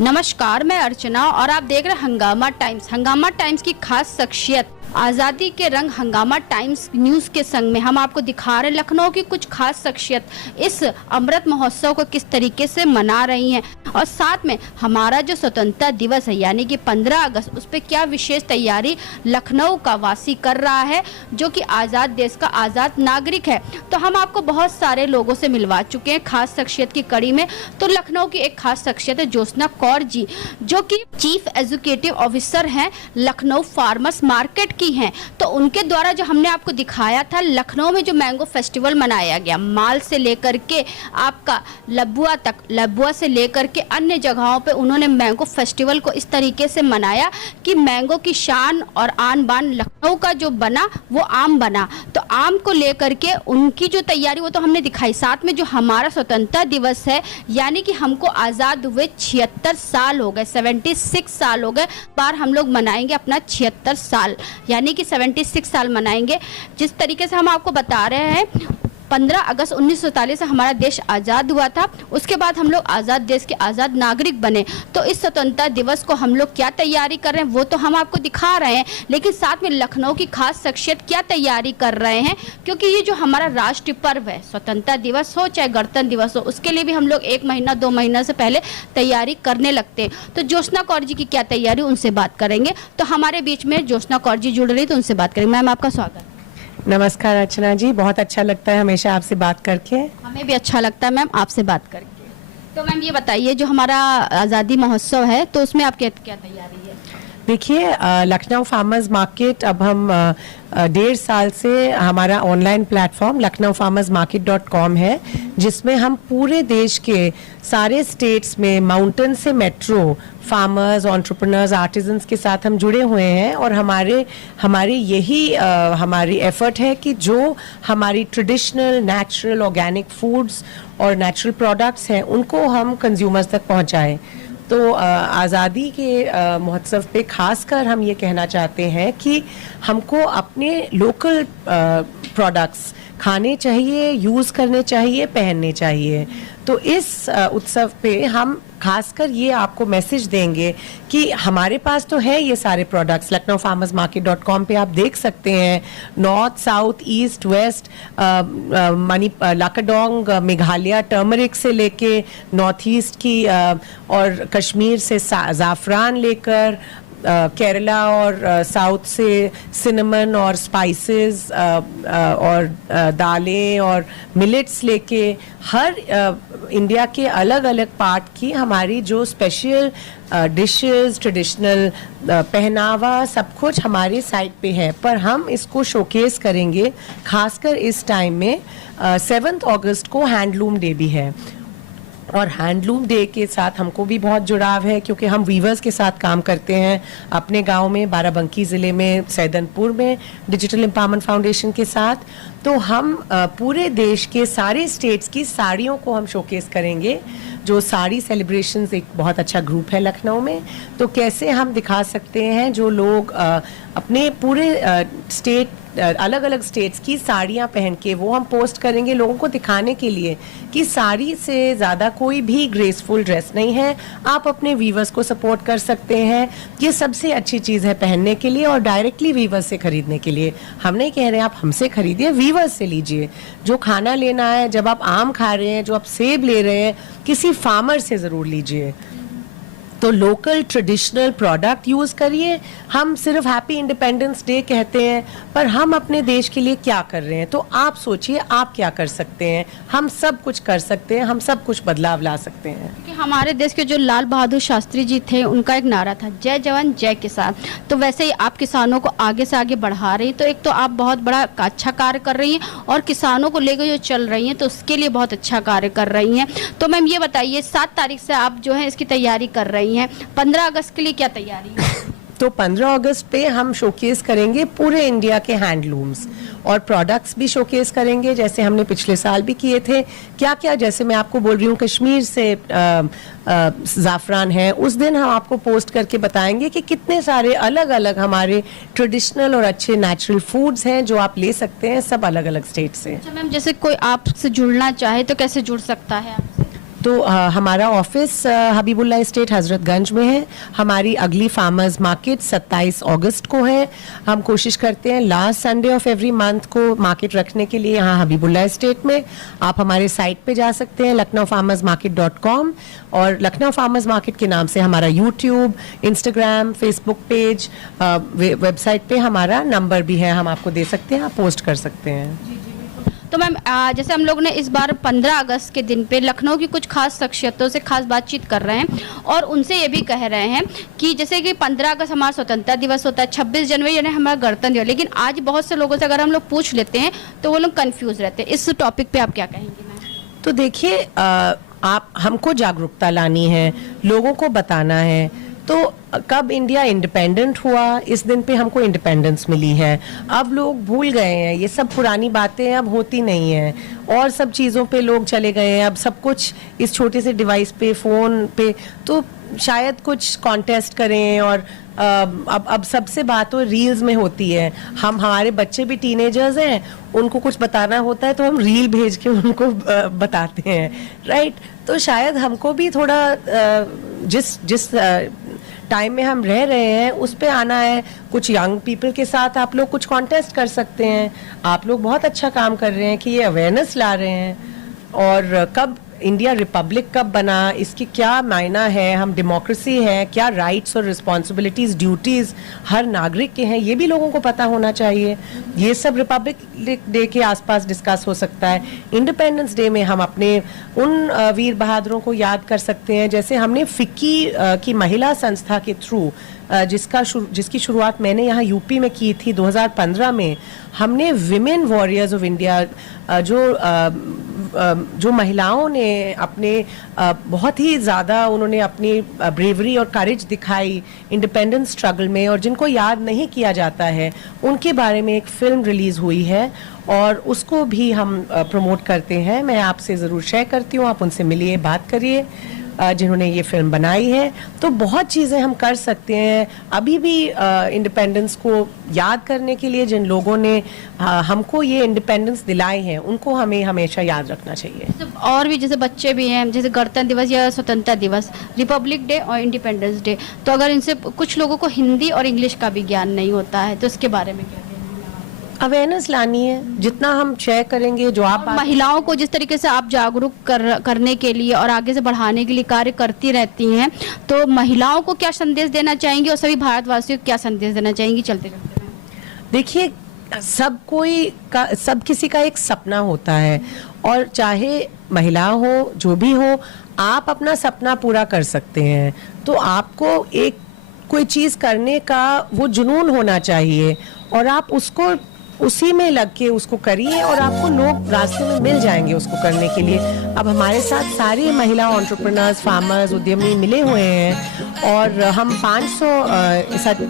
नमस्कार, मैं अर्चना और आप देख रहे हैं हंगामा टाइम्स। हंगामा टाइम्स की खास शख्सियत आज़ादी के रंग हंगामा टाइम्स न्यूज़ के संग में हम आपको दिखा रहे हैं लखनऊ की कुछ खास शख्सियत इस अमृत महोत्सव को किस तरीके से मना रही हैं और साथ में हमारा जो स्वतंत्रता दिवस है यानी कि 15 अगस्त उस पर क्या विशेष तैयारी लखनऊ का वासी कर रहा है जो कि आज़ाद देश का आज़ाद नागरिक है। तो हम आपको बहुत सारे लोगों से मिलवा चुके हैं खास शख्सियत की कड़ी में। तो लखनऊ की एक खास शख्सियत है ज्योत्सना कौर जी, जो कि चीफ एग्जीक्यूटिव ऑफिसर हैं लखनऊ फार्मर्स मार्केट की हैं। तो उनके द्वारा जो हमने आपको दिखाया था लखनऊ में जो मैंगो फेस्टिवल मनाया गया, माल से लेकर के आपका लबुआ तक, लबुआ से लेकर के अन्य जगहों पे उन्होंने मैंगो फेस्टिवल को इस तरीके से मनाया कि मैंगो की शान और आन बान लखनऊ का जो बना वो आम बना। तो आम को लेकर के उनकी जो तैयारी वो तो हमने दिखाई, साथ में जो हमारा स्वतंत्रता दिवस है यानी कि हमको आज़ाद हुए 76 साल हो गए, 76 साल हो गए, बार हम लोग मनाएंगे अपना 76 साल यानी कि 76 साल मनाएंगे। जिस तरीके से हम आपको बता रहे हैं 15 अगस्त 1947 से हमारा देश आज़ाद हुआ था, उसके बाद हम लोग आज़ाद देश के आज़ाद नागरिक बने। तो इस स्वतंत्रता दिवस को हम लोग क्या तैयारी कर रहे हैं वो तो हम आपको दिखा रहे हैं, लेकिन साथ में लखनऊ की खास शख्सियत क्या तैयारी कर रहे हैं, क्योंकि ये जो हमारा राष्ट्रीय पर्व है स्वतंत्रता दिवस हो चाहे गणतंत्र दिवस हो, उसके लिए भी हम लोग 1 महीना 2 महीना से पहले तैयारी करने लगते हैं। तो ज्योत्सना कौर जी की क्या तैयारी, उनसे बात करेंगे। तो हमारे बीच में ज्योत्सना कौर जी जुड़ रही तो उनसे बात करेंगे। मैम आपका स्वागत। नमस्कार अर्चना जी, बहुत अच्छा लगता है हमेशा आपसे बात करके। हमें भी अच्छा लगता है मैम आपसे बात करके। तो मैम ये बताइए जो हमारा आज़ादी महोत्सव है तो उसमें आपकी क्या तैयारी है? देखिए, लखनऊ फार्मर्स मार्केट अब हम 1.5 साल से हमारा ऑनलाइन प्लेटफॉर्म lucknowfarmersmarket.com है, जिसमें हम पूरे देश के सारे स्टेट्स में माउंटेन से मेट्रो फार्मर्स, एंटरप्रेन्योर्स, आर्टिजन्स के साथ हम जुड़े हुए हैं। और हमारी यही हमारी एफर्ट है कि जो हमारी ट्रेडिशनल नेचुरल ऑर्गेनिक फूड्स और नेचुरल प्रोडक्ट्स हैं उनको हम कंज्यूमर्स तक पहुंचाएं। तो आज़ादी के महोत्सव पे खासकर हम ये कहना चाहते हैं कि हमको अपने लोकल प्रोडक्ट्स खाने चाहिए, यूज़ करने चाहिए, पहनने चाहिए। तो इस उत्सव पे हम खासकर ये आपको मैसेज देंगे कि हमारे पास तो है ये सारे प्रोडक्ट्स, lucknowfarmersmarket.com पे आप देख सकते हैं। North, south, east, west, Lakadong, Meghalaya turmeric से लेके नॉर्थ ईस्ट की और कश्मीर से ज़ाफ़रान लेकर केरला और साउथ से सिनेमन और स्पाइसेस और दालें और मिलेट्स लेके हर इंडिया के अलग अलग पार्ट की हमारी जो स्पेशल डिशेस, ट्रेडिशनल पहनावा, सब कुछ हमारी साइट पे है। पर हम इसको शोकेस करेंगे खासकर इस टाइम में। 7 अगस्त को हैंडलूम डे भी है और हैंडलूम डे के साथ हमको भी बहुत जुड़ाव है क्योंकि हम वीवर्स के साथ काम करते हैं अपने गांव में, बाराबंकी ज़िले में, सैदनपुर में डिजिटल एम्पावरमेंट फाउंडेशन के साथ। तो हम पूरे देश के सारे स्टेट्स की साड़ियों को हम शोकेस करेंगे। जो साड़ी सेलिब्रेशंस एक बहुत अच्छा ग्रुप है लखनऊ में, तो कैसे हम दिखा सकते हैं जो लोग अपने पूरे स्टेट, अलग अलग स्टेट्स की साड़ियाँ पहन के वो हम पोस्ट करेंगे लोगों को दिखाने के लिए कि साड़ी से ज़्यादा कोई भी ग्रेसफुल ड्रेस नहीं है। आप अपने वीवर्स को सपोर्ट कर सकते हैं, ये सबसे अच्छी चीज़ है पहनने के लिए और डायरेक्टली वीवर्स से खरीदने के लिए। हम नहीं कह रहे हैं आप हमसे खरीदिए, वीवर्स से लीजिए। जो खाना लेना है, जब आप आम खा रहे हैं, जो आप सेब ले रहे हैं, किसी फार्मर से ज़रूर लीजिए। तो लोकल ट्रेडिशनल प्रोडक्ट यूज़ करिए। हम सिर्फ हैप्पी इंडिपेंडेंस डे कहते हैं, पर हम अपने देश के लिए क्या कर रहे हैं? तो आप सोचिए आप क्या कर सकते हैं। हम सब कुछ कर सकते हैं, हम सब कुछ बदलाव ला सकते हैं। कि हमारे देश के जो लाल बहादुर शास्त्री जी थे उनका एक नारा था, जय जवान जय किसान। तो वैसे ही आप किसानों को आगे से आगे बढ़ा रही, तो एक तो आप बहुत बड़ा अच्छा कार्य कर रही हैं और किसानों को लेकर जो चल रही हैं तो उसके लिए बहुत अच्छा कार्य कर रही हैं। तो मैम ये बताइए 7 तारीख से आप जो है इसकी तैयारी कर रही हैं, 15 अगस्त के लिए क्या तैयारी है? तो 15 अगस्त पे हम शोकेस करेंगे पूरे इंडिया के हैंडलूम्स और प्रोडक्ट्स भी शोकेस करेंगे, जैसे हमने पिछले साल भी किए थे। क्या क्या, जैसे मैं आपको बोल रही हूँ कश्मीर से ज़ाफ़रान है, उस दिन हम आपको पोस्ट करके बताएंगे कि कितने सारे अलग अलग हमारे ट्रेडिशनल और अच्छे नेचुरल फूड्स हैं जो आप ले सकते हैं, सब अलग अलग स्टेट से। अच्छा मैम, जैसे कोई आपसे जुड़ना चाहे तो कैसे जुड़ सकता है आपसे? तो हमारा ऑफिस हबीबुल्ला एस्टेट हजरतगंज में है। हमारी अगली फार्मर्स मार्केट 27 अगस्त को है। हम कोशिश करते हैं last Sunday off every month को मार्केट रखने के लिए यहाँ हबीबुल्ला एस्टेट में। आप हमारे साइट पे जा सकते हैं lucknowfarmersmarket.com, और लखनऊ फार्मर्स मार्केट के नाम से हमारा YouTube, Instagram, Facebook page, website पे हमारा नंबर भी है, हम आपको दे सकते हैं, आप पोस्ट कर सकते हैं। तो मैम जैसे हम लोग ने इस बार 15 अगस्त के दिन पे लखनऊ की कुछ खास शख्सियतों से खास बातचीत कर रहे हैं और उनसे ये भी कह रहे हैं कि जैसे कि 15 अगस्त हमारा स्वतंत्रता दिवस होता है, 26 जनवरी यानी हमारा गणतंत्र दिवस, लेकिन आज बहुत से लोगों से अगर हम लोग पूछ लेते हैं तो वो लोग कंफ्यूज रहते हैं। इस टॉपिक पे आप क्या कहेंगे मैम? तो देखिए, आप हमको जागरूकता लानी है, लोगों को बताना है। तो कब इंडिया इंडिपेंडेंट हुआ, इस दिन पे हमको इंडिपेंडेंस मिली है। अब लोग भूल गए हैं, ये सब पुरानी बातें अब होती नहीं हैं, और सब चीज़ों पे लोग चले गए हैं। अब सब कुछ इस छोटे से डिवाइस पे, फ़ोन पे, तो शायद कुछ कॉन्टेस्ट करें। और अब सबसे बात तो रील्स में होती है। हमारे बच्चे भी टीनेजर्स हैं, उनको कुछ बताना होता है तो हम रील भेज के उनको बताते हैं, राइट। तो शायद हमको भी थोड़ा जिस टाइम में हम रह रहे हैं उस पे आना है। कुछ यंग पीपल के साथ आप लोग कुछ कॉन्टेस्ट कर सकते हैं। आप लोग बहुत अच्छा काम कर रहे हैं कि ये अवेयरनेस ला रहे हैं। और कब इंडिया रिपब्लिक कब बना, इसकी क्या मायना है, हम डेमोक्रेसी है, क्या राइट्स और रिस्पॉन्सिबिलिटीज, ड्यूटीज हर नागरिक के हैं, ये भी लोगों को पता होना चाहिए। ये सब रिपब्लिक डे के आसपास डिस्कस हो सकता है। इंडिपेंडेंस डे में हम अपने उन वीर बहादुरों को याद कर सकते हैं। जैसे हमने फिक्की की महिला संस्था के थ्रू जिसकी शुरुआत मैंने यहाँ यूपी में की थी 2015 में, हमने विमेन वॉरियर्स ऑफ इंडिया, जो महिलाओं ने अपने बहुत ही ज़्यादा उन्होंने अपनी ब्रेवरी और करेज दिखाई इंडिपेंडेंस स्ट्रगल में, और जिनको याद नहीं किया जाता है, उनके बारे में एक फिल्म रिलीज़ हुई है और उसको भी हम प्रमोट करते हैं। मैं आपसे ज़रूर शेयर करती हूँ, आप उनसे मिलिए, बात करिए, जिन्होंने ये फिल्म बनाई है। तो बहुत चीज़ें हम कर सकते हैं अभी भी इंडिपेंडेंस को याद करने के लिए। जिन लोगों ने हमको ये इंडिपेंडेंस दिलाई है, उनको हमें हमेशा याद रखना चाहिए। और भी जैसे बच्चे भी हैं, जैसे गणतंत्र दिवस या स्वतंत्रता दिवस, रिपब्लिक डे और इंडिपेंडेंस डे, तो अगर इनसे कुछ लोगों को हिंदी और इंग्लिश का भी ज्ञान नहीं होता है, तो इसके बारे में क्या? अवेयरनेस लानी है, जितना हम शेयर करेंगे। जो आप महिलाओं को जिस तरीके से आप जागरूक करने के लिए और आगे से बढ़ाने के लिए कार्य करती रहती हैं, तो महिलाओं को क्या संदेश देना चाहेंगी और सभी भारतवासियों को क्या संदेश देना चाहेंगी? चलते चलते देखिए, सब किसी का एक सपना होता है, और चाहे महिला हो, जो भी हो, आप अपना सपना पूरा कर सकते हैं। तो आपको एक कोई चीज़ करने का वो जुनून होना चाहिए, और आप उसको उसी में लग के उसको करिए, और आपको लोग रास्ते में मिल जाएंगे उसको करने के लिए। अब हमारे साथ सारी महिला एंटरप्रेन्योर्स, फार्मर्स, उद्यमी मिले हुए हैं, और हम 500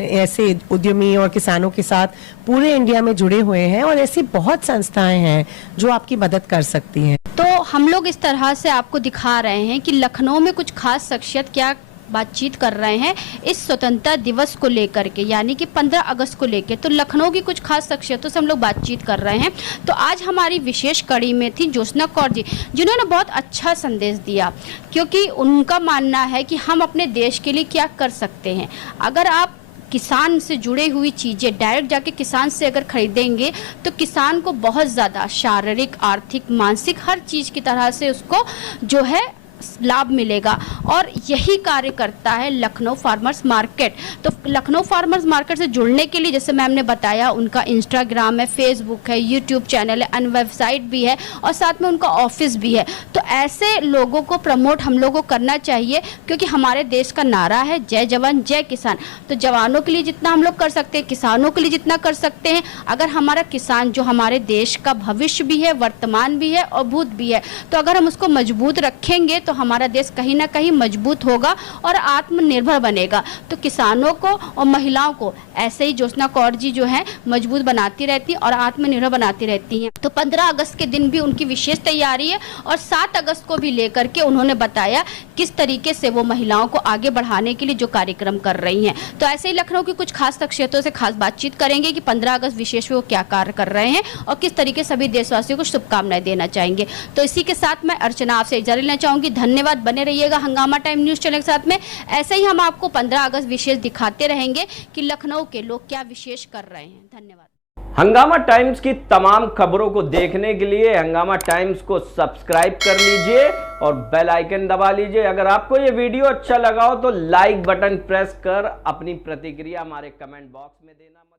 ऐसे उद्यमी और किसानों के साथ पूरे इंडिया में जुड़े हुए हैं, और ऐसी बहुत संस्थाएं हैं जो आपकी मदद कर सकती हैं। तो हम लोग इस तरह से आपको दिखा रहे हैं कि लखनऊ में कुछ खास शख्सियत क्या बातचीत कर रहे हैं इस स्वतंत्रता दिवस को लेकर के, यानी कि 15 अगस्त को लेकर। तो लखनऊ की कुछ खास शख्सियतों से हम लोग बातचीत कर रहे हैं। तो आज हमारी विशेष कड़ी में थी ज्योत्सना कौर जी, जिन्होंने बहुत अच्छा संदेश दिया, क्योंकि उनका मानना है कि हम अपने देश के लिए क्या कर सकते हैं। अगर आप किसान से जुड़ी हुई चीज़ें डायरेक्ट जाके किसान से अगर खरीदेंगे, तो किसान को बहुत ज़्यादा शारीरिक, आर्थिक, मानसिक हर चीज़ की तरह से उसको जो है लाभ मिलेगा। और यही कार्य करता है लखनऊ फार्मर्स मार्केट। तो लखनऊ फार्मर्स मार्केट से जुड़ने के लिए, जैसे मैम ने बताया, उनका इंस्टाग्राम है, फेसबुक है, यूट्यूब चैनल है, अन्य वेबसाइट भी है, और साथ में उनका ऑफिस भी है। तो ऐसे लोगों को प्रमोट हम लोगों को करना चाहिए, क्योंकि हमारे देश का नारा है जय जवान जय किसान। तो जवानों के लिए जितना हम लोग कर सकते हैं, किसानों के लिए जितना कर सकते हैं, अगर हमारा किसान जो हमारे देश का भविष्य भी है, वर्तमान भी है और भूत भी है, तो अगर हम उसको मजबूत रखेंगे तो हमारा देश कहीं ना कहीं मजबूत होगा और आत्मनिर्भर बनेगा। तो किसानों को और महिलाओं को ऐसे ही ज्योत्सना कौर जी जो है मजबूत बनाती रहती और आत्मनिर्भर बनाती रहती हैं। तो 15 अगस्त के दिन भी उनकी विशेष तैयारी है, और 7 अगस्त को भी लेकर के उन्होंने बताया किस तरीके से वो महिलाओं को आगे बढ़ाने के लिए जो कार्यक्रम कर रही हैं। तो ऐसे ही लखनऊ की कुछ खास शख्सियतों से खास बातचीत करेंगे कि 15 अगस्त विशेष में वो क्या कार्य कर रहे हैं और किस तरीके सभी देशवासियों को शुभकामनाएं देना चाहेंगे। तो इसी के साथ मैं अर्चना आपसे इजाजत लेना चाहूंगी। धन्यवाद। बने रहिएगा हंगामा टाइम न्यूज़ चैनल के साथ में। ऐसे ही हम आपको 15 अगस्त विशेष दिखाते रहेंगे कि लखनऊ के लोग क्या विशेष कर रहे हैं। धन्यवाद। हंगामा टाइम्स की तमाम खबरों को देखने के लिए हंगामा टाइम्स को सब्सक्राइब कर लीजिए और बेल आइकन दबा लीजिए। अगर आपको ये वीडियो अच्छा लगा हो तो लाइक बटन प्रेस कर अपनी प्रतिक्रिया हमारे कमेंट बॉक्स में देना मत